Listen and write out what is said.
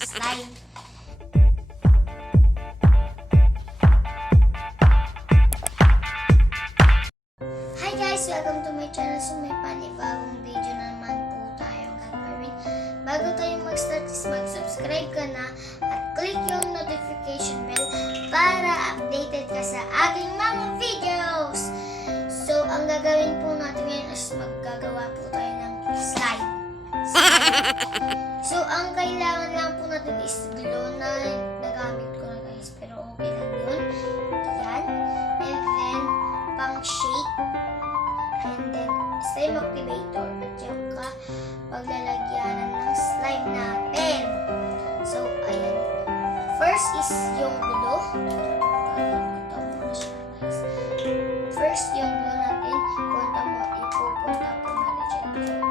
slime. Hi guys! Welcome to my channel. So may panibagong video na naman po tayong gagawin. Bago tayo mag-start is mag-subscribe ka na at click yung notification bell para updated ka sa aking mga videos. So ang gagawin po natin ngayon is maggagawa po tayo ng slime. So ang kailangan lang po natin is glue na nagamit ko na guys. Pero okay lang yun. Yan. And then pang shake. And then slime activator. At saka paglalagyanan ng slime natin. So ayan. First is yung glue. Ito muna siya guys. First yung glue natin. Ipupunta po natin dyan.